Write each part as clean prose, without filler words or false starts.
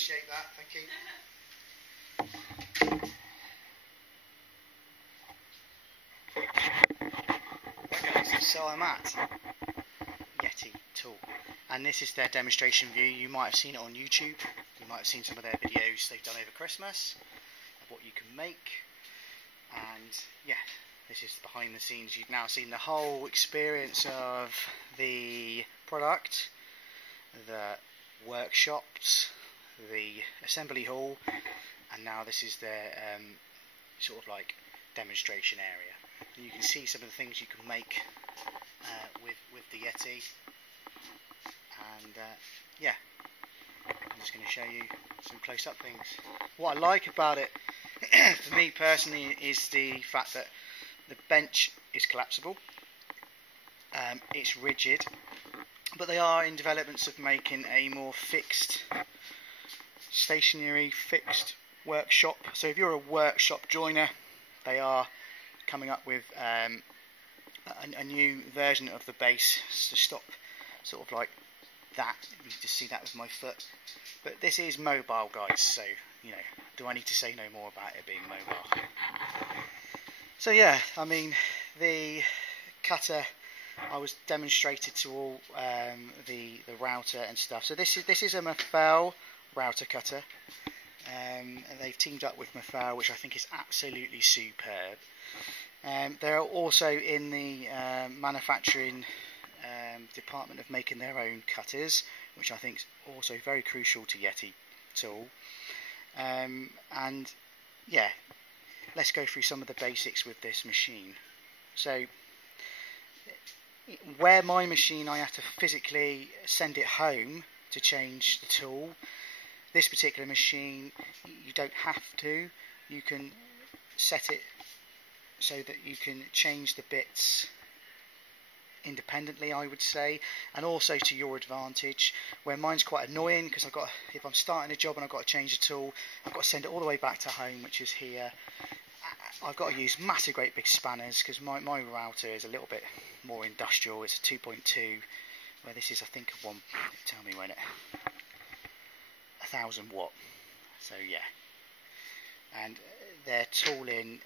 appreciate that, thank you. Okay, so I'm at Yeti Tool, and this is their demonstration view. You might have seen it on YouTube, you might have seen some of their videos they've done over Christmas of what you can make, and yeah, this is behind the scenes. You've now seen the whole experience of the product, the workshops, the assembly hall, and now this is their sort of like demonstration area. And you can see some of the things you can make with the Yeti, and yeah, I'm just going to show you some close-up things. What I like about it for me personally is the fact that the bench is collapsible, it's rigid, but they are in developments of making a more fixed, stationary, fixed workshop. So if you're a workshop joiner, they are coming up with a new version of the base to stop sort of like that. You just see that with my foot. But this is mobile, guys, so you know, do I need to say no more about it being mobile? So yeah, I mean, the cutter, I was demonstrated to all the router and stuff. So this is a Mafel router cutter. And they've teamed up with Mafel, which I think is absolutely superb. They're also in the manufacturing department of making their own cutters, which I think is also very crucial to Yeti Tool. And yeah, let's go through some of the basics with this machine. So where my machine, I have to physically send it home to change the tool. This particular machine, you don't have to. You can set it so that you can change the bits independently, I would say, and also to your advantage. Where mine's quite annoying because if I'm starting a job and I've got to change a tool, I've got to send it all the way back to home, which is here. I've got to use massive great big spanners because my router is a little bit more industrial. It's a 2.2, where this is, I think, a 1000 watt. So yeah, and their tooling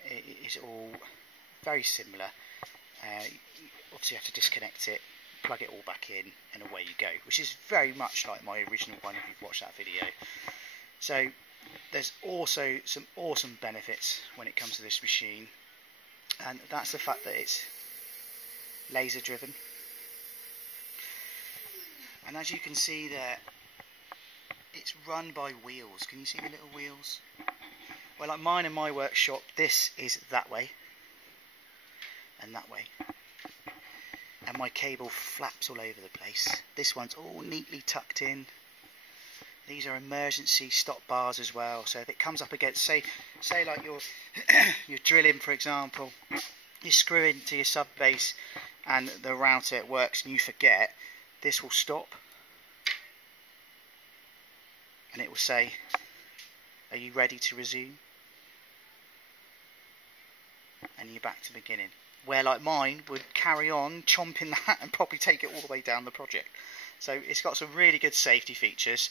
is all very similar. Obviously you have to disconnect it, plug it all back in, and away you go, which is very much like my original one if you've watched that video. So there's also some awesome benefits when it comes to this machine, and that's the fact that it's laser driven, and as you can see there, it's run by wheels. Can you see the little wheels? Well, like mine in my workshop, this is that way and that way, and my cable flaps all over the place. This one's all neatly tucked in. These are emergency stop bars as well, so if it comes up against, say like you're drilling, for example, you screw into your sub base and the router works and you forget, this will stop and it will say, are you ready to resume? And you're back to the beginning. Where like mine would carry on chomping that and probably take it all the way down the project. So it's got some really good safety features.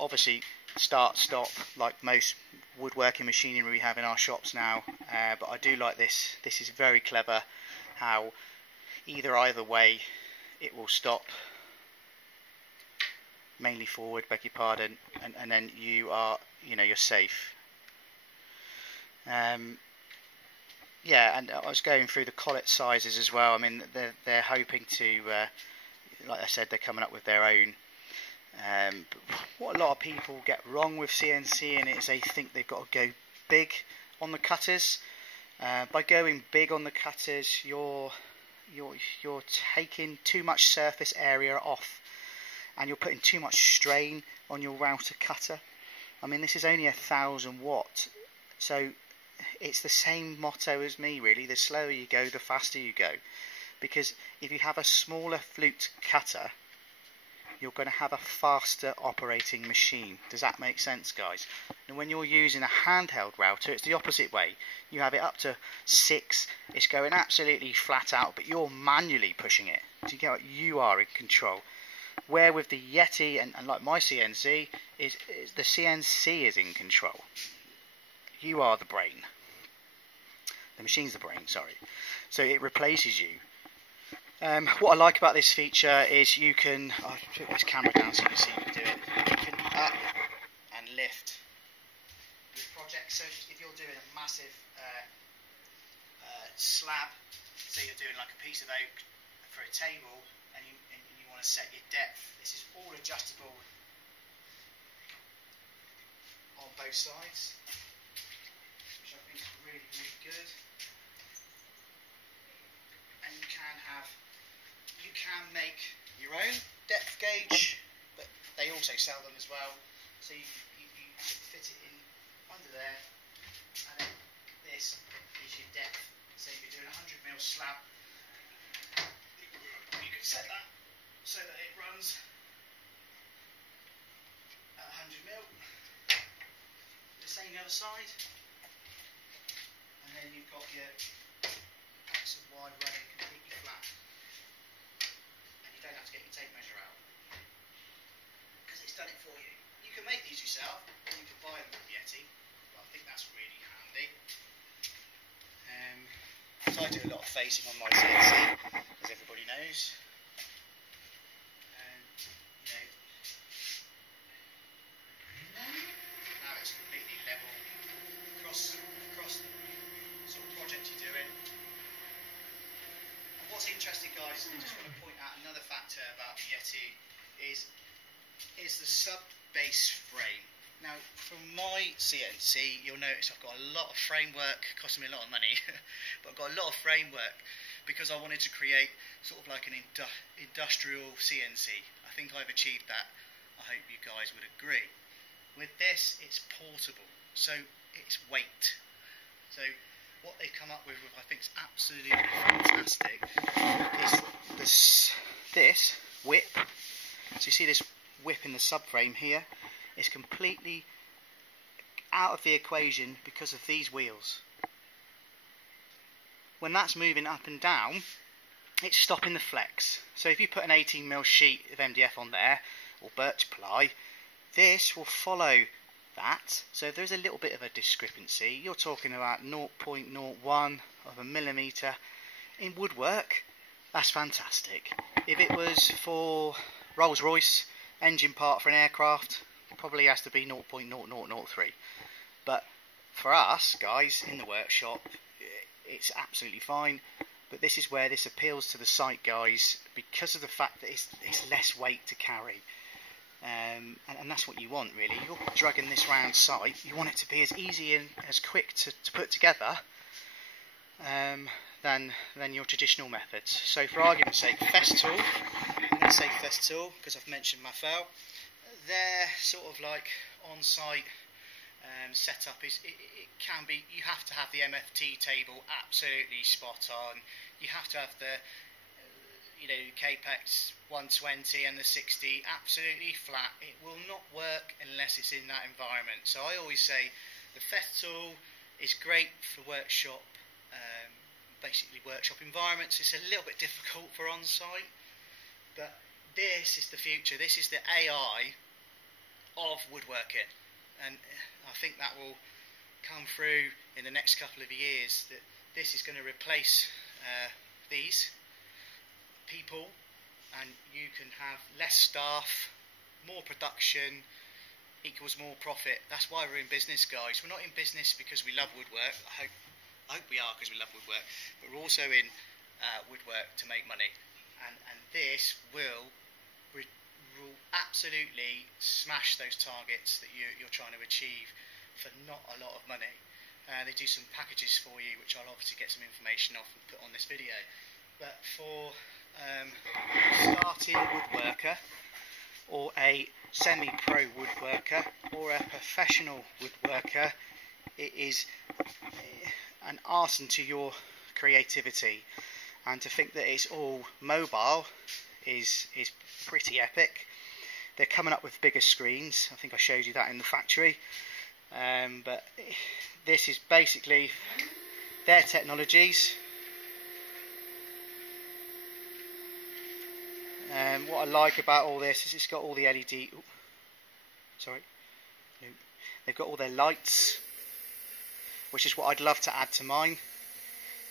Obviously start, stop, like most woodworking machinery we have in our shops now. But I do like this. This is very clever how either way it will stop. Mainly forward, beg your pardon, and then you're safe. Yeah, and I was going through the collet sizes as well. I mean, they're hoping to, like I said, they're coming up with their own. But what a lot of people get wrong with CNC is they think they've got to go big on the cutters. By going big on the cutters, you're taking too much surface area off, and you're putting too much strain on your router cutter. I mean, this is only 1000 watt, so it's the same motto as me really. The slower you go, the faster you go, because if you have a smaller flute cutter, you're going to have a faster operating machine. Does that make sense, guys? And when you're using a handheld router, it's the opposite way. You have it up to 6, it's going absolutely flat out, but you're manually pushing it. Do you get what? You are in control. Where with the Yeti and like my CNC is the CNC is in control. You are the brain. The machine's the brain, sorry. So it replaces you. What I like about this feature is you can, I'll put this camera down so you can see me do it. You can up and lift with projects. So if you're doing a massive slab, so you're doing like a piece of oak for a table, and you want to set your depth, this is all adjustable on both sides, which I think is really, really good. And you can make your own depth gauge, but they also sell them as well. So you fit it in under there, and then this is your depth. So if you're doing a 100mm slab, you can set that so that it runs at 100mm. The same the other side, and then you've got your X and Y running completely flat. You don't have to get your tape measure out because it's done it for you. You can make these yourself, or you can buy them from Yeti, but I think that's really handy. So I do a lot of facing on my CNC, as everybody knows. Now it's completely level across the sort of project you're doing. What's interesting, guys, I just want to point out another factor about the Yeti is the sub-base frame. Now, from my CNC, you'll notice I've got a lot of framework, costing me a lot of money, but I've got a lot of framework because I wanted to create sort of like an industrial CNC. I think I've achieved that. I hope you guys would agree. With this, it's portable, so it's weight. So what they've come up with, I think is absolutely fantastic, is this whip. So you see this whip in the subframe here is completely out of the equation because of these wheels. When that's moving up and down, it's stopping the flex. So if you put an 18mm sheet of MDF on there, or birch ply, this will follow that. So if there's a little bit of a discrepancy, you're talking about 0.01 of a millimetre. In woodwork, that's fantastic. If it was for Rolls-Royce engine part for an aircraft, probably has to be 0.0003. But for us guys in the workshop, it's absolutely fine. But this is where this appeals to the site guys because of the fact that it's less weight to carry. And that's what you want, really. You're dragging this round site, you want it to be as easy and as quick to put together than your traditional methods. So for argument's sake, Festool, I'm going to say Festool because I've mentioned Mafel, their sort of like on-site setup is, it can be, you have to have the MFT table absolutely spot on, you have to have the Capex 120 and the 60 absolutely flat. It will not work unless it's in that environment. So I always say the Festool is great for workshop, basically workshop environments. It's a little bit difficult for on-site, but this is the future. This is the AI of woodworking, and I think that will come through in the next couple of years, that this is going to replace these people, and you can have less staff, more production equals more profit. That's why we're in business, guys. We're not in business because we love woodwork. I hope we are, because we love woodwork, but we're also in woodwork to make money, and this will absolutely smash those targets that you're trying to achieve for not a lot of money. They do some packages for you, which I'll obviously get some information off and put on this video. But for starting woodworker, or a semi-pro woodworker, or a professional woodworker, it is an arson to your creativity. And to think that it's all mobile is pretty epic. They're coming up with bigger screens. I think I showed you that in the factory. But this is basically their technologies. What I like about all this is it's got all the LED. Sorry, they've got all their lights, which is what I'd love to add to mine.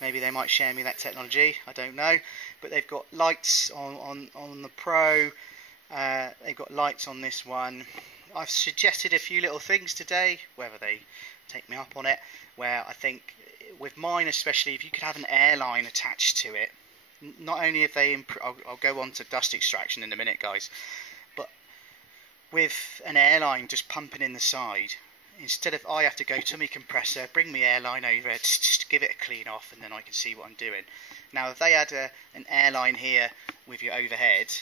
Maybe they might share me that technology, I don't know. But they've got lights on the Pro, they've got lights on this one. I've suggested a few little things today, whether they take me up on it, where I think, with mine especially, if you could have an airline attached to it, not only if they, I'll go on to dust extraction in a minute, guys, but with an airline just pumping in the side, instead of I have to go to my compressor, bring my airline over, just give it a clean off, and then I can see what I'm doing. Now, if they had an airline here with your overhead,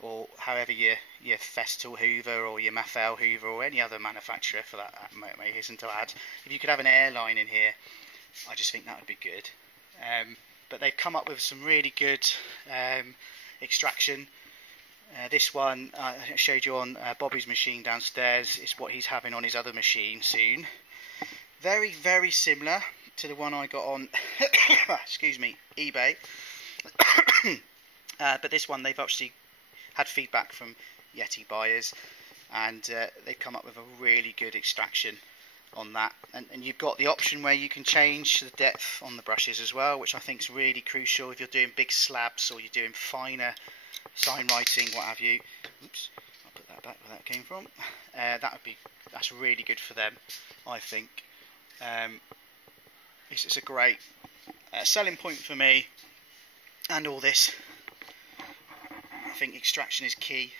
or however your Festool Hoover or your Maffel Hoover or any other manufacturer for that may hasten to add, if you could have an airline in here, I just think that would be good. But they've come up with some really good extraction. This one I showed you on Bobby's machine downstairs is what he's having on his other machine soon. Very, very similar to the one I got on excuse me, eBay. But this one they've actually had feedback from Yeti buyers, and they've come up with a really good extraction on that. And you've got the option where you can change the depth on the brushes as well, which I think is really crucial if you're doing big slabs or you're doing finer sign writing, what have you. Oops, I'll put that back where that came from. That's really good for them, I think. It's a great selling point for me, and all this. I think extraction is key.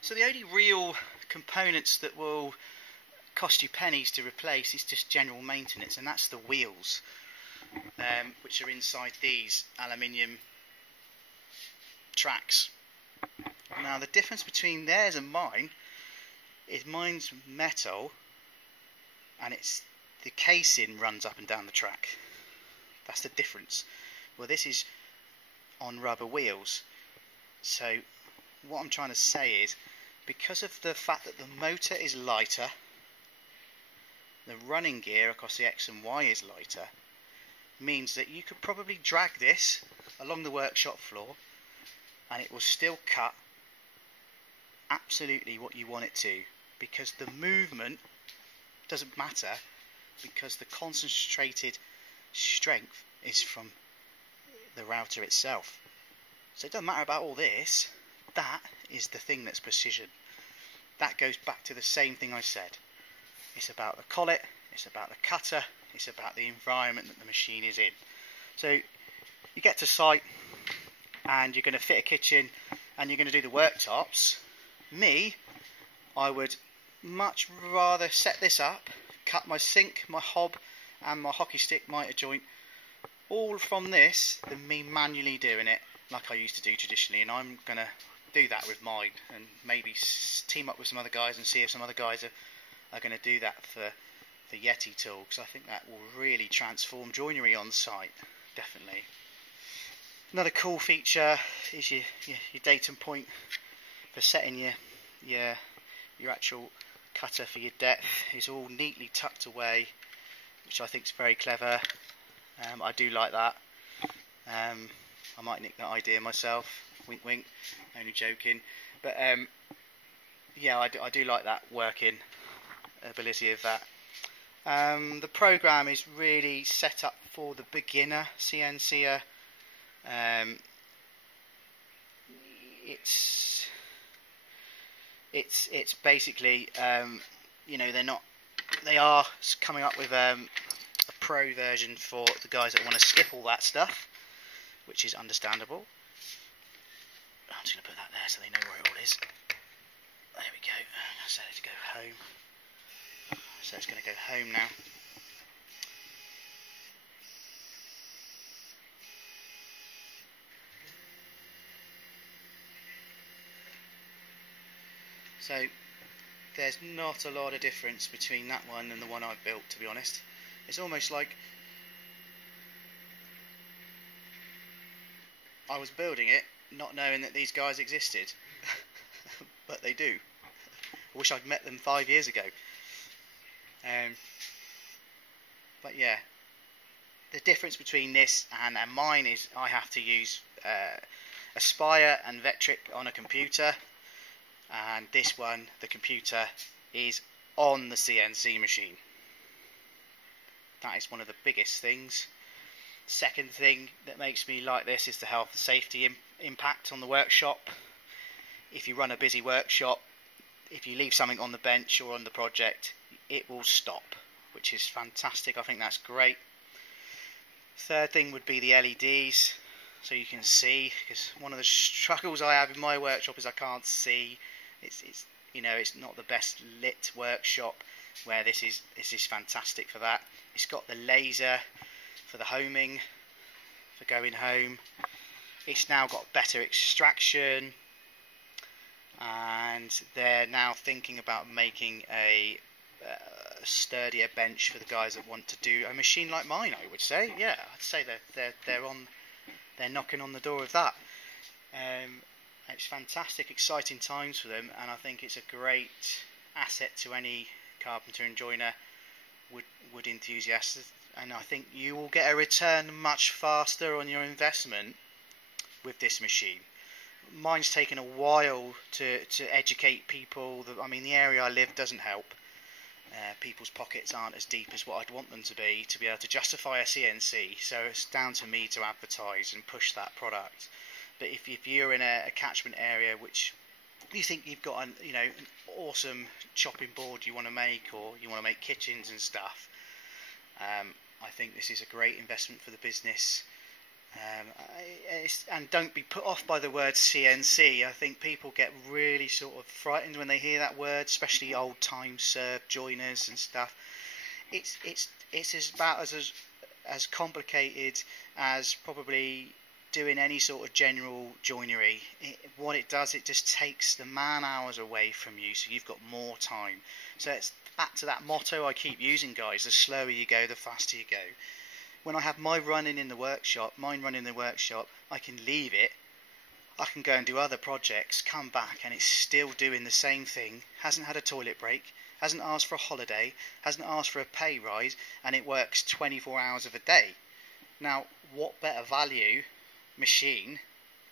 So the only real components that will cost you pennies to replace is just general maintenance, and that's the wheels, which are inside these aluminium tracks. Now the difference between theirs and mine is mine's metal, and it's the casing runs up and down the track. That's the difference. Well, this is on rubber wheels. So what I'm trying to say is, because of the fact that the motor is lighter, the running gear across the X and Y is lighter, means that you could probably drag this along the workshop floor and it will still cut absolutely what you want it to, because the movement doesn't matter, because the concentrated strength is from the router itself. So it doesn't matter about all this. That is the thing that's precision. That goes back to the same thing I said. It's about the collet, it's about the cutter, it's about the environment that the machine is in. So you get to site and you're going to fit a kitchen and you're going to do the worktops. Me, I would much rather set this up, cut my sink, my hob and my hockey stick miter joint all from this, than me manually doing it like I used to do traditionally. And I'm going to do that with mine, and maybe team up with some other guys and see if some other guys are going to do that for Yeti Tool, because I think that will really transform joinery on site, definitely. Another cool feature is your datum point for setting your actual cutter for your depth. Is all neatly tucked away, which I think is very clever. I do like that. I might nick that idea myself. Wink, wink. Only joking. But yeah, I do like that working ability of that. The program is really set up for the beginner CNCer. It's basically you know, they are coming up with a pro version for the guys that want to skip all that stuff, which is understandable. I'm just going to put that there so they know where it all is. There we go. I set it to go home. So it's going to go home now. So there's not a lot of difference between that one and the one I've built, to be honest. It's almost like I was building it not knowing that these guys existed. But they do. I wish I'd met them 5 years ago. But yeah, the difference between this and mine is I have to use Aspire and Vectric on a computer, and this one, the computer is on the CNC machine. That is one of the biggest things. Second thing that makes me like this is the health and safety impact on the workshop. If you run a busy workshop, if you leave something on the bench or on the project, it will stop, which is fantastic. I think that's great. Third thing would be the LEDs, so you can see, because one of the struggles I have in my workshop is I can't see. It's you know, it's not the best lit workshop, where this is fantastic for that. It's got the laser for the homing, for going home. It's now got better extraction, and they're now thinking about making a sturdier bench for the guys that want to do a machine like mine. I would say, yeah, I'd say they're knocking on the door of that. It's fantastic, exciting times for them, and I think it's a great asset to any carpenter and joiner, wood enthusiast, and I think you will get a return much faster on your investment with this machine. Mine's taken a while to educate people. I mean, the area I live doesn't help. People's pockets aren't as deep as what I'd want them to be able to justify a CNC, so it's down to me to advertise and push that product. But if you're in a catchment area which you think you've got an awesome chopping board you want to make, or you want to make kitchens and stuff, I think this is a great investment for the business. And don't be put off by the word CNC. I think people get really sort of frightened when they hear that word, especially old time served joiners and stuff. It's about as complicated as probably doing any sort of general joinery. What it does, it just takes the man hours away from you, so you've got more time. So it's back to that motto I keep using, guys: the slower you go, the faster you go. When I have mine running in the workshop, I can leave it, I can go and do other projects, come back, and it's still doing the same thing, hasn't had a toilet break, hasn't asked for a holiday, hasn't asked for a pay rise, and it works 24 hours of a day. Now, what better value machine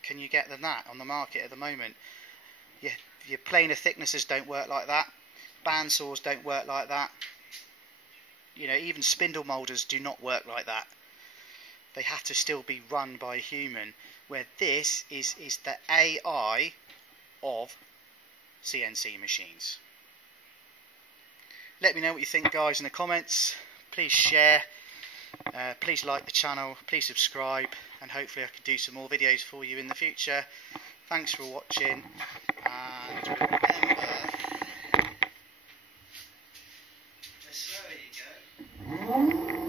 can you get than that on the market at the moment? Your planer thicknesses don't work like that, bandsaws don't work like that, even spindle moulders do not work like that. They have to still be run by a human, where this is the AI of CNC machines. Let me know what you think, guys, in the comments. Please share, please like the channel, please subscribe, and hopefully I can do some more videos for you in the future. Thanks for watching, and remember, the slower you go,